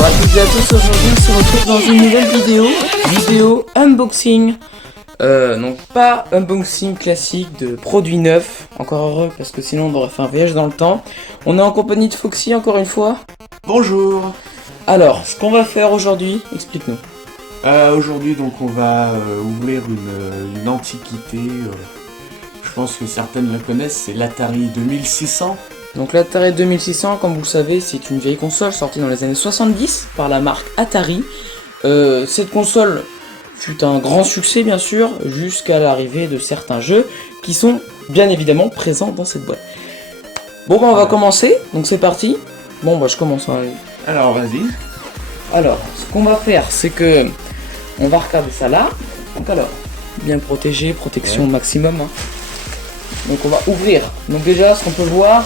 Bonjour à toutes et à tous, aujourd'hui on se retrouve dans une nouvelle vidéo unboxing. Donc pas unboxing classique de produits neufs, encore heureux parce que sinon on aurait fait un voyage dans le temps. On est en compagnie de Foxy encore une fois. Bonjour. Alors, ce qu'on va faire aujourd'hui, explique-nous. Aujourd'hui donc on va ouvrir une antiquité, je pense que certaines la connaissent, c'est l'Atari 2600. Donc l'Atari 2600, comme vous le savez, c'est une vieille console sortie dans les années 70 par la marque Atari. Cette console fut un grand succès bien sûr, jusqu'à l'arrivée de certains jeux qui sont bien évidemment présents dans cette boîte. Bon bah on va commencer, donc c'est parti. Bon bah je commence. Alors vas-y. Alors, ce qu'on va faire, c'est que on va regarder ça là. Donc alors, bien protégé, protection maximum. Hein. Donc on va ouvrir. Donc déjà, ce qu'on peut voir,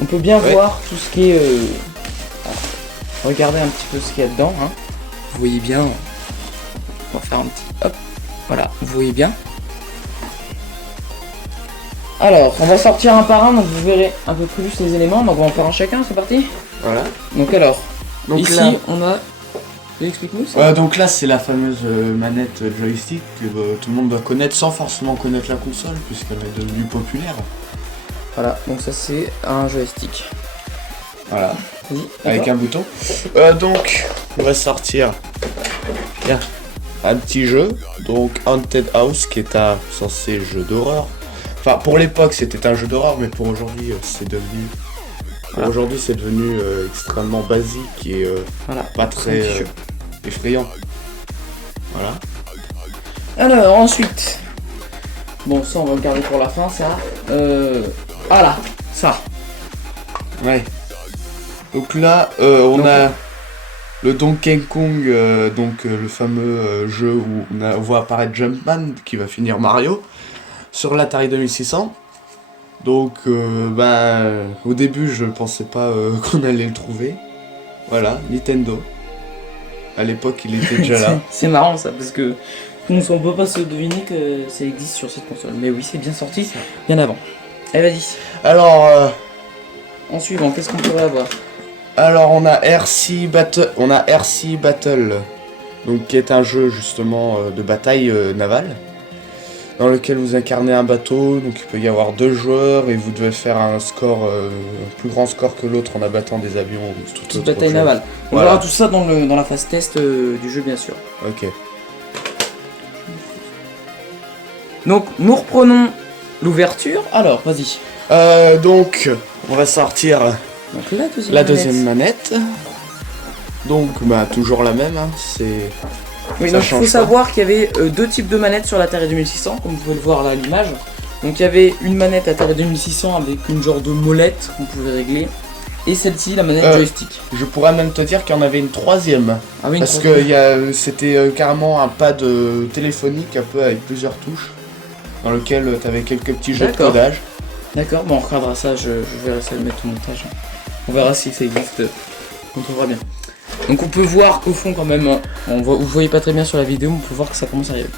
on peut bien voir tout ce qui est... regardez un petit peu ce qu'il y a dedans. Hein. Vous voyez bien. On va faire un petit... Hop. Voilà, vous voyez bien. Alors, on va sortir un par un, donc vous verrez un peu plus les éléments. Donc on va en faire un chacun, c'est parti. Voilà. Donc alors, Donc ici là, on a... Explique-nous ça. donc là c'est la fameuse manette joystick que tout le monde doit connaître sans forcément connaître la console puisqu'elle est devenue populaire. Voilà, donc ça c'est un joystick. Voilà. Vas-y. Avec un bouton. Donc on va sortir un petit jeu, donc Haunted House qui est un censé jeu d'horreur. Enfin pour l'époque c'était un jeu d'horreur mais pour aujourd'hui c'est devenu... Voilà. Aujourd'hui c'est devenu extrêmement basique et Voilà. pas très effrayant. Voilà. Alors ensuite, bon ça on va le garder pour la fin ça. Voilà, ça. Ouais. Donc là on a le Donkey Kong, le fameux jeu où on voit apparaître Jumpman qui va finir Mario sur l'Atari 2600. Donc au début je pensais pas qu'on allait le trouver. Voilà, Nintendo. À l'époque il était déjà là. C'est marrant ça parce que on peut pas se deviner que ça existe sur cette console. Mais oui c'est bien sorti, bien avant. Allez vas-y. Alors En suivant, qu'est-ce qu'on pourrait avoir? on a RC Battle, donc qui est un jeu justement de bataille navale. Dans lequel vous incarnez un bateau, donc il peut y avoir 2 joueurs et vous devez faire un score, un plus grand score que l'autre en abattant des avions ou tout Petite autre bataille chose. navale. On Voilà. verra tout ça dans la phase test du jeu bien sûr. Ok. Donc nous reprenons l'ouverture. Alors vas-y. Donc on va sortir Donc la deuxième manette. Donc toujours la même, hein. C'est... Oui, Ça donc il change faut pas. savoir qu'il y avait 2 types de manettes sur l'Atari 2600, comme vous pouvez le voir là à l'image. Donc il y avait une manette Atari 2600 avec une genre de molette qu'on pouvait régler. Et celle-ci, la manette joystick. Je pourrais même te dire qu'il y en avait une troisième. Ah oui, une Parce troisième. que c'était carrément un pad téléphonique un peu avec plusieurs touches. Dans lequel tu avais quelques petits jeux de D'accord. codage. D'accord, bon on regardera ça, je verrai ça le mettre au montage. On verra si ça existe, on trouvera bien. Donc on peut voir qu'au fond quand même, vous voyez pas très bien sur la vidéo, mais on peut voir que ça commence à arriver.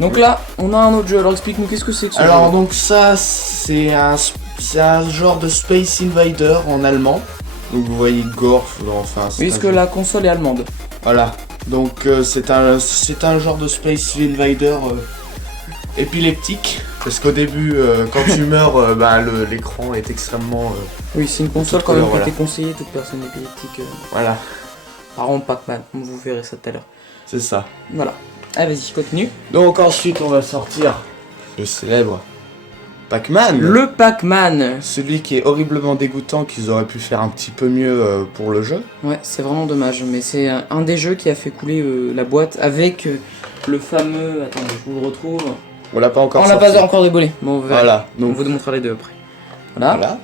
Donc là, on a un autre jeu, alors explique-nous qu'est-ce que c'est que ce jeu. Alors donc ça c'est un genre de Space Invader en allemand. Donc vous voyez Gorf, enfin... Oui, parce que la console est allemande. Voilà, donc c'est un genre de Space Invader épileptique. Parce qu'au début, quand tu meurs, l'écran est extrêmement... Oui, c'est une console toute quand même couleur, qui était conseillée, toute personne épileptique. Voilà, Par contre Pac-Man, vous verrez ça tout à l'heure. c'est ça. Voilà. Allez, vas-y, continue. Donc ensuite on va sortir le célèbre Pac-Man. Le Pac-Man. Celui qui est horriblement dégoûtant, qu'ils auraient pu faire un petit peu mieux pour le jeu. Ouais, c'est vraiment dommage, mais c'est un des jeux qui a fait couler la boîte avec le fameux... Attendez, je vous le retrouve. On l'a pas encore On l'a sorti. pas encore déboulé. Bon, on verra. Voilà, On donc vous démontrera les deux après. Voilà. voilà.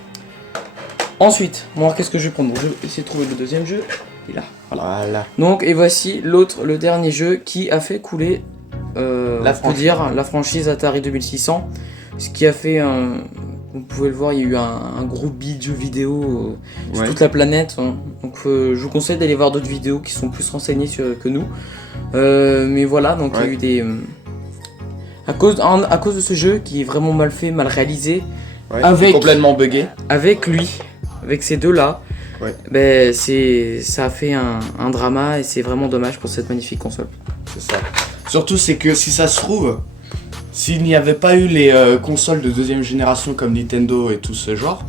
Ensuite, bon, alors qu'est-ce que je vais prendre? Bon, je vais essayer de trouver le deuxième jeu. Il est là. Voilà. Donc, et voici le dernier jeu qui a fait couler, la franchise Atari 2600. Ce qui a fait vous pouvez le voir, il y a eu un gros bid de jeux vidéo sur toute la planète. Hein. Donc, je vous conseille d'aller voir d'autres vidéos qui sont plus renseignées que nous. Mais voilà, donc il y a eu des... à cause de ce jeu qui est vraiment mal fait, mal réalisé, Ouais, avec complètement buggé. avec lui, avec ces deux-là, ben, ça a fait un drama et c'est vraiment dommage pour cette magnifique console. C'est ça. Surtout c'est que si ça se trouve, s'il n'y avait pas eu les consoles de deuxième génération comme Nintendo et tout ce genre,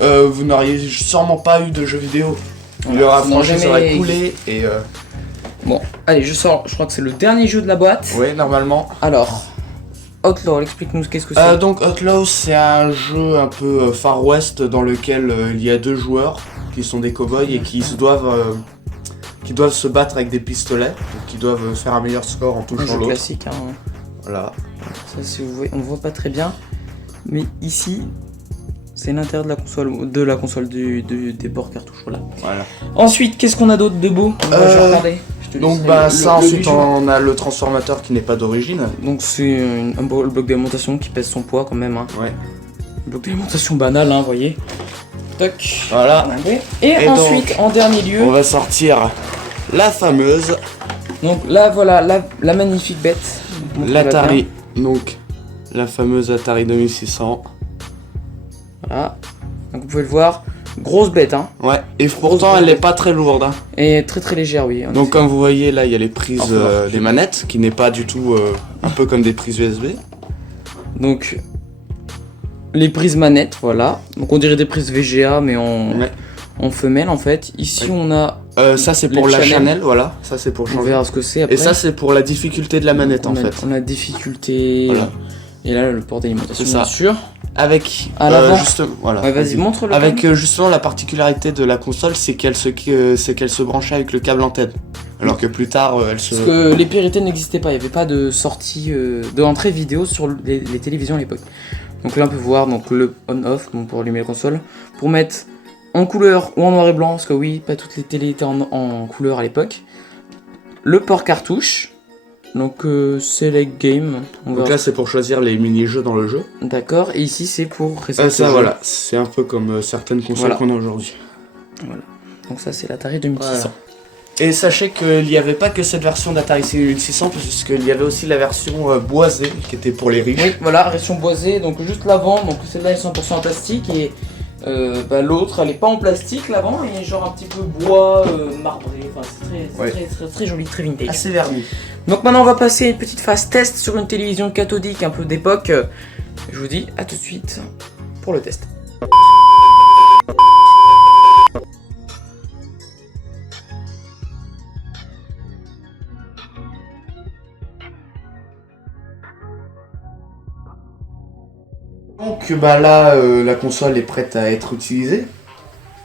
vous n'auriez sûrement pas eu de jeux vidéo. Voilà, Le franchise aurait coulé et... Bon, allez, je sors, je crois que c'est le dernier jeu de la boîte. Oui, normalement. Alors, Outlaw, explique-nous qu'est-ce que c'est. Donc Outlaw, c'est un jeu un peu Far West dans lequel il y a 2 joueurs qui sont des cow-boys et qui doivent se battre avec des pistolets, donc qui doivent faire un meilleur score en Un touchant jeu l'autre. classique, hein. Voilà. Ça, si vous voyez, on voit pas très bien, mais ici, c'est l'intérieur de la console des ports cartouches, voilà. Ensuite, qu'est-ce qu'on a d'autre de beau? Je vais regarder. Donc ensuite on a le transformateur qui n'est pas d'origine. Donc c'est un bloc d'alimentation qui pèse son poids quand même. Hein. Ouais. Bloc d'alimentation banal, hein, voyez. Toc. Voilà. Et ensuite, donc, en dernier lieu, on va sortir la fameuse. Donc là, voilà, la magnifique bête. L'Atari. Donc la fameuse Atari 2600. Voilà. Donc vous pouvez le voir. Grosse bête, hein. Ouais, et pourtant elle n'est pas très lourde. Hein. Et très très légère, oui. Donc comme vous voyez là, il y a les prises des manettes, qui n'est pas du tout un peu comme des prises USB. Donc les prises manettes, voilà. Donc on dirait des prises VGA, mais en femelle en fait. Ici on a... ça c'est pour la Chanel, voilà. Ça c'est pour changer. On verra ce que c'est après. Et ça c'est pour la difficulté de la manette en fait. On a difficulté... Voilà. Et là le port d'alimentation, bien sûr. Avec justement, voilà. Ouais, vas-y, montre-le. Avec justement la particularité de la console, c'est qu'elle se branchait avec le câble antenne. Alors que plus tard, elle se... Parce que les Péritel n'existaient pas, il n'y avait pas de sortie de entrée vidéo sur les télévisions à l'époque. Donc là on peut voir donc, le on-off pour allumer la console. Pour mettre en couleur ou en noir et blanc, parce que oui, pas toutes les télés étaient en couleur à l'époque. Le port cartouche. Donc Select Game. Donc là c'est pour choisir les mini-jeux dans le jeu. D'accord, et ici c'est pour ça voilà, c'est un peu comme certaines consoles qu'on a aujourd'hui. Voilà, donc ça c'est l'Atari 2600. Voilà. Et sachez qu'il n'y avait pas que cette version d'Atari 2600, puisqu'il y avait aussi la version boisée qui était pour les riches. Oui, voilà, version boisée, donc juste l'avant, donc celle-là est 100% en plastique et l'autre elle est pas en plastique, l'avant et genre un petit peu bois marbré, enfin c'est très joli, très vintage. Assez verni. Donc maintenant on va passer à une petite phase test sur une télévision cathodique un peu d'époque. Je vous dis à tout de suite pour le test. Donc là la console est prête à être utilisée.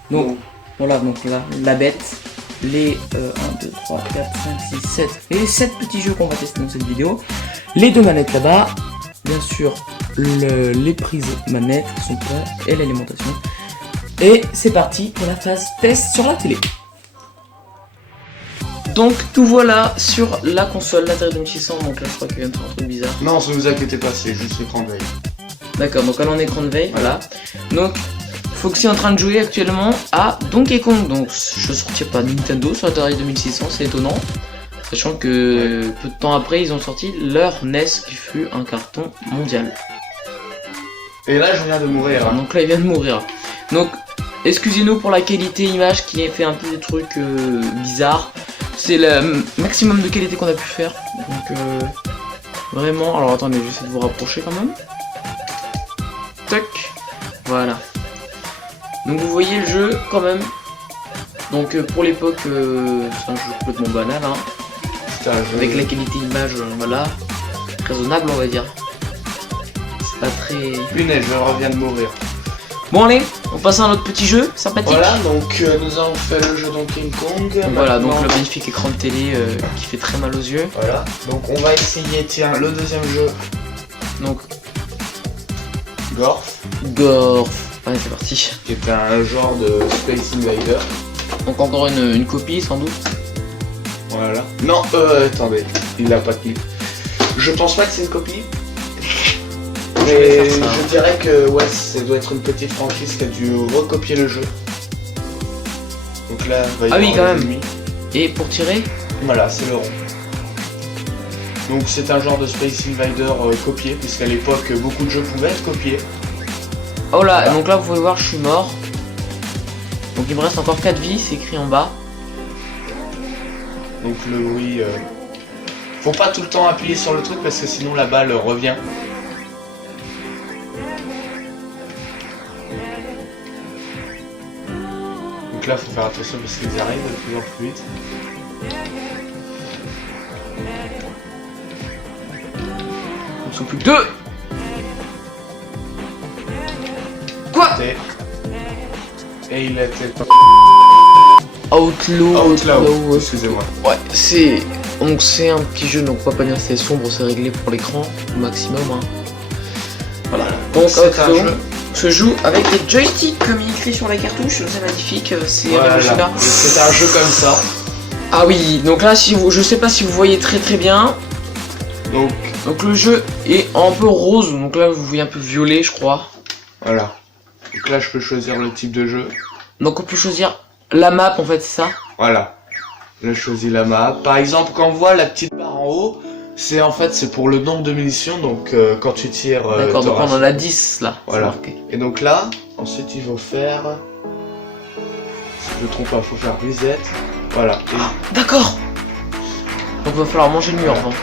Donc voilà, donc la bête, les 1, 2, 3, 4, 5, 6, 7, et les 7 petits jeux qu'on va tester dans cette vidéo. Les 2 manettes là-bas, bien sûr les prises manettes qui sont prêtes et l'alimentation. Et c'est parti pour la phase test sur la télé. Donc tout voilà sur la console, l'Atari 2600, donc là je crois qu'il vient de faire un truc bizarre. Non, ne vous inquiétez pas, c'est juste l'écran de veille. D'accord, donc elle en écran de veille, voilà. Donc Foxy est en train de jouer actuellement à Donkey Kong, donc je sortirai pas Nintendo sur l'Atari 2600, c'est étonnant. Sachant que peu de temps après ils ont sorti leur NES qui fut un carton mondial. Et là je viens de mourir. Hein. Donc là il vient de mourir. Donc excusez-nous pour la qualité image qui a fait un peu des trucs bizarres. C'est le maximum de qualité qu'on a pu faire. Donc vraiment, alors attendez, je vais essayer de vous rapprocher quand même. Tac, voilà. Donc vous voyez le jeu quand même. Donc pour l'époque, c'est un jeu complètement banal. Hein. Avec la qualité image, voilà, raisonnable on va dire. C'est pas très... Punaise, je reviens de mourir. Bon allez, on passe à un autre petit jeu sympathique. Voilà, donc nous avons fait le jeu Donkey Kong. Voilà, donc le magnifique écran de télé qui fait très mal aux yeux. Voilà, donc on va essayer, tiens, le deuxième jeu. Donc Gorf. Allez c'est parti. Qui est un genre de Space Invader. Donc encore une copie sans doute. Voilà. Non, attendez, il l'a pas clip. Je pense pas que c'est une copie. Mais je dirais que ouais, ça doit être une petite franchise qui a dû recopier le jeu. Donc là, ah oui quand même. Et pour tirer, voilà, c'est le rond. Donc c'est un genre de Space Invader copié, puisqu'à l'époque beaucoup de jeux pouvaient être copiés. Oh là, voilà. Donc là vous pouvez voir je suis mort. Donc il me reste encore 4 vies, c'est écrit en bas. Donc le bruit... Faut pas tout le temps appuyer sur le truc parce que sinon la balle revient. Donc là faut faire attention parce qu'ils arrivent de plus en plus vite. Ils sont plus que 2. Quoi? Et il était pas... Outlaw, excusez-moi. Ouais, c'est... Donc c'est un petit jeu, donc pas dire c'est sombre, c'est réglé pour l'écran au maximum. Hein. Voilà. Donc Outlaw se joue avec des joysticks comme il écrit sur la cartouche, c'est magnifique, c'est révolutionnaire. C'est un jeu comme ça. Ah oui, donc là si vous, je sais pas si vous voyez très bien. Donc le jeu est un peu rose, donc là vous voyez un peu violet je crois. Voilà. Donc là je peux choisir le type de jeu. Donc on peut choisir la map en fait, c'est ça? Voilà. Là je choisis la map. Par exemple quand on voit la petite barre en haut, c'est en fait c'est pour le nombre de munitions, donc quand tu tires... D'accord, donc on en a 10 là. Voilà. Et donc là, ensuite il faut faire... Si je me trompe pas, il faut faire reset. Voilà. Et... D'accord. Donc il va falloir manger le mur. Voilà.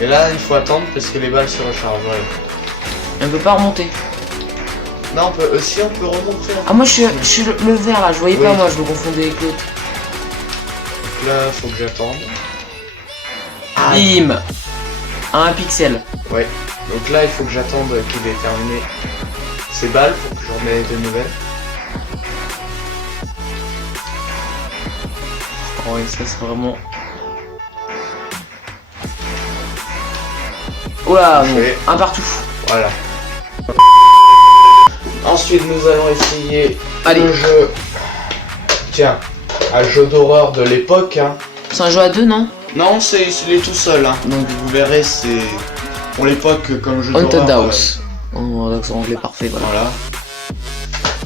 Et là il faut attendre parce que les balles se rechargent. Voilà. Et on peut pas remonter. Non, on peut aussi remonter. Ah moi je suis le vert là, je voyais pas moi, je me confondais avec l'autre. Donc là faut que j'attende. Bim. À 1 pixel. Ouais. Donc là il faut que j'attende qu'il ait terminé ses balles pour que j'en ai de nouvelles. Oh et ça c'est vraiment... Oula, un partout. Voilà. Ensuite nous allons essayer le jeu. Tiens, un jeu d'horreur de l'époque. Hein. C'est un jeu à 2 non? Non, il est tout seul. Hein. Donc vous verrez, c'est pour l'époque comme jeu d'horreur. Haunted House. En accent anglais parfait, voilà.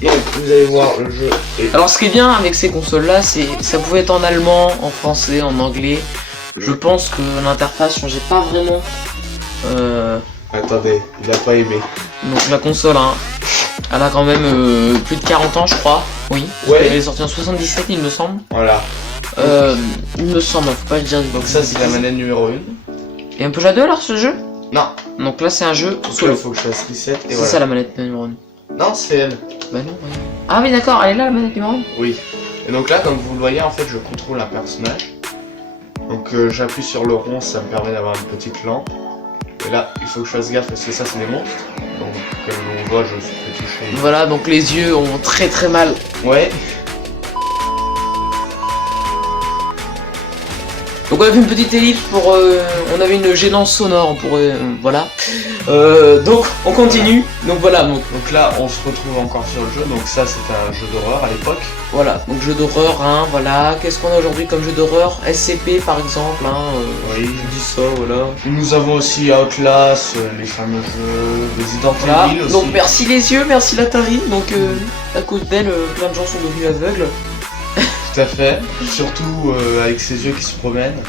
Et vous allez voir le jeu. Alors ce qui est bien avec ces consoles là, c'est ça pouvait être en allemand, en français, en anglais. Je pense que l'interface changeait pas vraiment. Attendez, il a pas aimé. Donc la console, hein, elle a quand même plus de 40 ans je crois. Oui. Ouais. Elle est sortie en 77 il me semble. Voilà. Il me semble, faut pas le dire. Donc ça c'est la manette numéro 1. Et un peu déjà 2 alors ce jeu? Non. Donc là c'est un jeu solo. Il faut que je fasse reset. C'est ça la manette numéro 1. Non, c'est elle. Bah non, ouais. Ah oui d'accord, elle est là la manette numéro 1. Oui. Et donc là comme vous le voyez en fait je contrôle un personnage. Donc j'appuie sur le rond, ça me permet d'avoir une petite lampe. Et là, il faut que je fasse gaffe parce que ça c'est des monstres. Donc comme on voit, je peux toucher. Voilà, donc les yeux ont très mal. Ouais. Donc on a fait une petite ellipse pour... on avait une gênance sonore pour... voilà. Donc on continue. Donc voilà. Donc là on se retrouve encore sur le jeu. Donc ça c'était un jeu d'horreur à l'époque. Voilà, donc jeu d'horreur, hein, voilà. Qu'est-ce qu'on a aujourd'hui comme jeu d'horreur? SCP par exemple, hein. Oui, je dis ça, voilà. Nous avons aussi Outlast, les fameux jeux, Resident Evil aussi. Donc merci les yeux, merci l'Atari. Donc à cause d'elle, plein de gens sont devenus aveugles. Tout à fait, surtout avec ses yeux qui se promènent.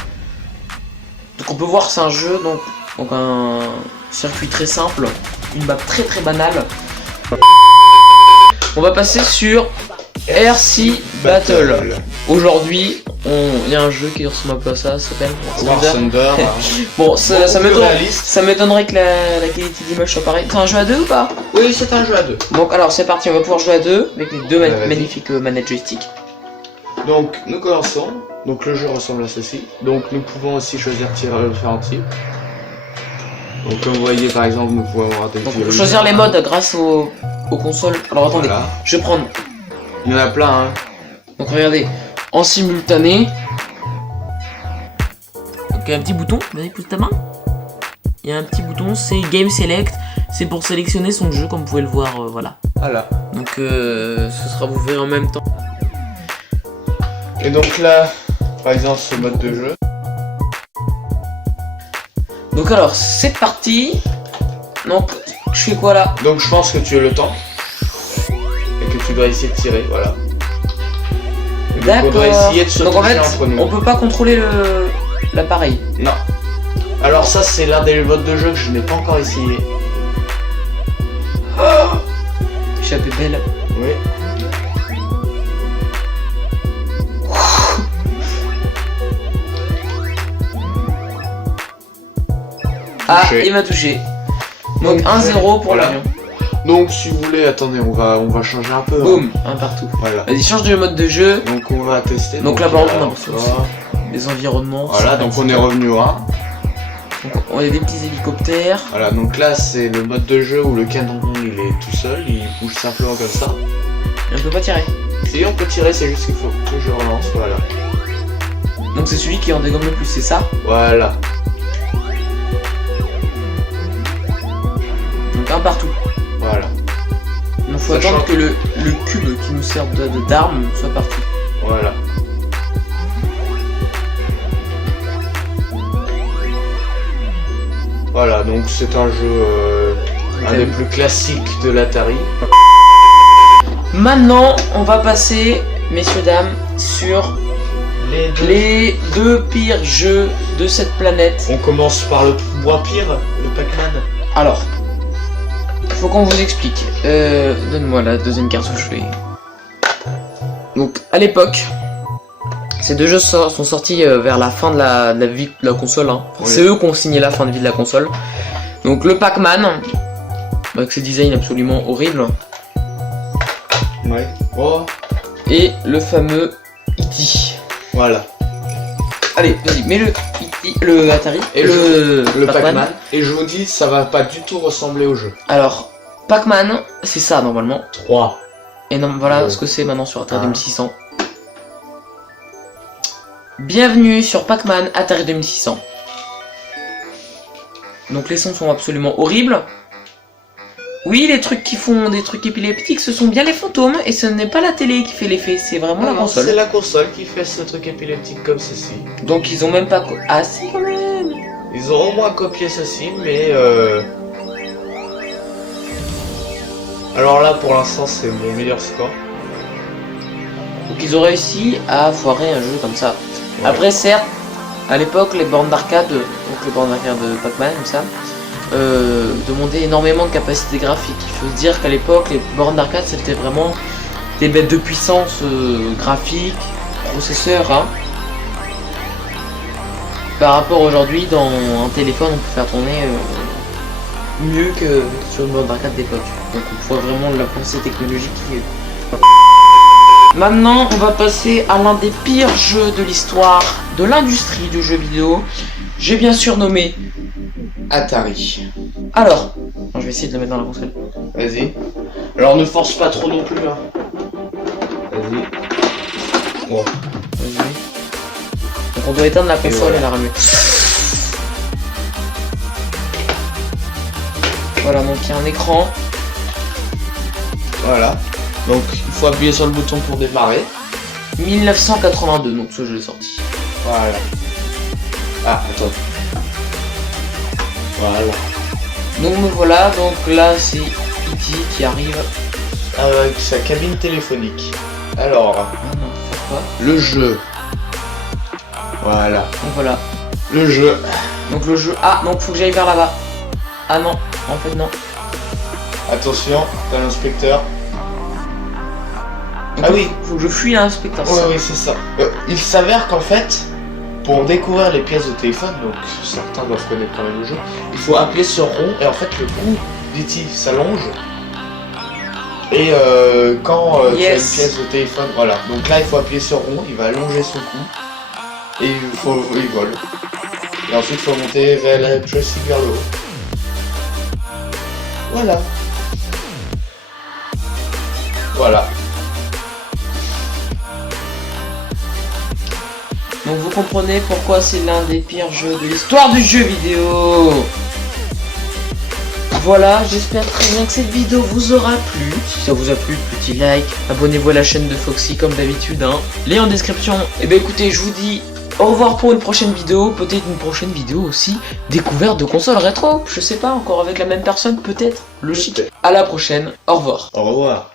Donc on peut voir c'est un jeu, donc un circuit très simple, une map très banale. On va passer sur RC Battle. Aujourd'hui, il y a un jeu qui ressemble un peu à ça s'appelle War Thunder. Bon, ça m'étonnerait que la qualité d'image soit pareille. C'est un jeu à 2 ou pas? Oui, c'est un jeu à 2. Donc alors c'est parti, on va pouvoir jouer à 2 avec les deux magnifiques manettes joystick. Donc nous commençons. Donc le jeu ressemble à ceci. Donc nous pouvons aussi choisir différents types. Donc comme vous voyez par exemple nous pouvons avoir des... Donc on peut choisir les modes grâce aux consoles. Alors attendez, voilà. Je vais prendre... Il y en a plein hein. Donc regardez, en simultané. Donc il y a un petit bouton, vas-y pousse ta main. Il y a un petit bouton, c'est Game Select. C'est pour sélectionner son jeu comme vous pouvez le voir, voilà. Voilà. Donc ce sera vous verrez en même temps. Et donc là, par exemple ce mode de jeu. Donc alors c'est parti. Donc je fais quoi là? Donc je pense que tu as le temps. Et que tu dois essayer de tirer, voilà. D'accord. On doit essayer de se donc en fait, entre nous. On peut pas contrôler l'appareil. Non. Alors ça c'est l'un des modes de jeu que je n'ai pas encore essayé. Oh, échappée belle. Oui. Ah, il m'a touché. Donc 1-0 pour l'avion. Donc si vous voulez, attendez, on va changer un peu. Boum, un partout. Voilà. Vas-y, change de mode de jeu. Donc on va tester. Donc là par contre, on a les environnements. Voilà, donc on est revenu au 1. Donc on a des petits hélicoptères. Voilà, donc là c'est le mode de jeu où le canon il est tout seul, il bouge simplement comme ça. Et on peut pas tirer. Si on peut tirer, c'est juste qu'il faut que je relance, voilà. Donc c'est celui qui en dégomme le plus, c'est ça? Voilà. Donc un partout. Voilà. Il faut attendre que le cube qui nous sert d'arme soit parti. Voilà. Voilà, donc c'est un jeu un des plus classiques de l'Atari. Maintenant, on va passer, messieurs, dames, sur les deux pires jeux de cette planète. On commence par le moins pire, le Pac-Man. Alors, faut qu'on vous explique. Donne-moi la deuxième cartouche. Donc, à l'époque, ces deux jeux sont sortis vers la fin de la vie de la console. Hein. Enfin, oui. C'est eux qui ont signé la fin de vie de la console. Donc, le Pac-Man, avec ses designs absolument horribles. Ouais. Oh. Et le fameux E.T. Voilà. Allez, vas-y, mets le Atari et le Pac-Man. Et je vous dis, ça va pas du tout ressembler au jeu. Alors, Pac-Man, c'est ça normalement. 3. Et non, voilà ce que c'est maintenant sur Atari 2600. Bienvenue sur Pac-Man Atari 2600. Donc les sons sont absolument horribles. Oui, les trucs qui font des trucs épileptiques, ce sont bien les fantômes, et ce n'est pas la télé qui fait l'effet, c'est vraiment la console. C'est la console qui fait ce truc épileptique comme ceci. Donc ils ont même pas... Ah si, quand même. Ils ont au moins copié ceci, mais alors là, pour l'instant, c'est mon meilleur score. Donc ils ont réussi à foirer un jeu comme ça. Ouais. Après, certes, à l'époque, les bornes d'arcade, donc les bornes d'arcade de Pac-Man, comme ça, demandaient énormément de capacité graphique. Il faut se dire qu'à l'époque, les bornes d'arcade, c'était vraiment des bêtes de puissance graphique, processeur, hein. Par rapport aujourd'hui, dans un téléphone, on peut faire tourner mieux que sur une borne d'arcade d'époque. Donc on voit vraiment l'avancée technologique qui est... Maintenant, on va passer à l'un des pires jeux de l'histoire de l'industrie du jeu vidéo. J'ai bien surnommé Atari. Alors, je vais essayer de le mettre dans la console. Vas-y. Alors ne force pas trop non plus. Hein. Vas-y. Oh. Vas-y. Donc on doit éteindre la console et la rallumer. Voilà, donc il y a un écran. Voilà. Donc il faut appuyer sur le bouton pour démarrer. 1982, donc ce jeu est sorti. Voilà. Ah, attends. Voilà. Donc me voilà, donc là c'est E.T. qui arrive avec sa cabine téléphonique. Alors, non, pourquoi le jeu. Voilà. Donc voilà. Le jeu. Donc le jeu. Ah, donc faut que j'aille vers là-bas. Ah non, en fait non. Attention, t'as l'inspecteur. Donc, ah oui, faut que je fuis l'inspecteur. Ouais, oui, c'est ça. Il s'avère qu'en fait, pour découvrir les pièces de téléphone, donc certains doivent connaître quand même le jeu, il faut appuyer sur rond et en fait le cou d'E.T. s'allonge. Et quand tu as une pièce de téléphone, voilà. Donc là il faut appuyer sur rond, il va allonger son cou. Et il vole. Et ensuite il faut monter vers la joystick vers le haut. Voilà. Voilà. Donc vous comprenez pourquoi c'est l'un des pires jeux de l'histoire du jeu vidéo. Voilà, j'espère très bien que cette vidéo vous aura plu. Si ça vous a plu, petit like, abonnez-vous à la chaîne de Foxy comme d'habitude, hein. Lien en description. Et ben écoutez, je vous dis au revoir pour une prochaine vidéo, peut-être une prochaine vidéo aussi, découverte de consoles rétro, je sais pas, encore avec la même personne, peut-être, logique. À la prochaine, au revoir. Au revoir.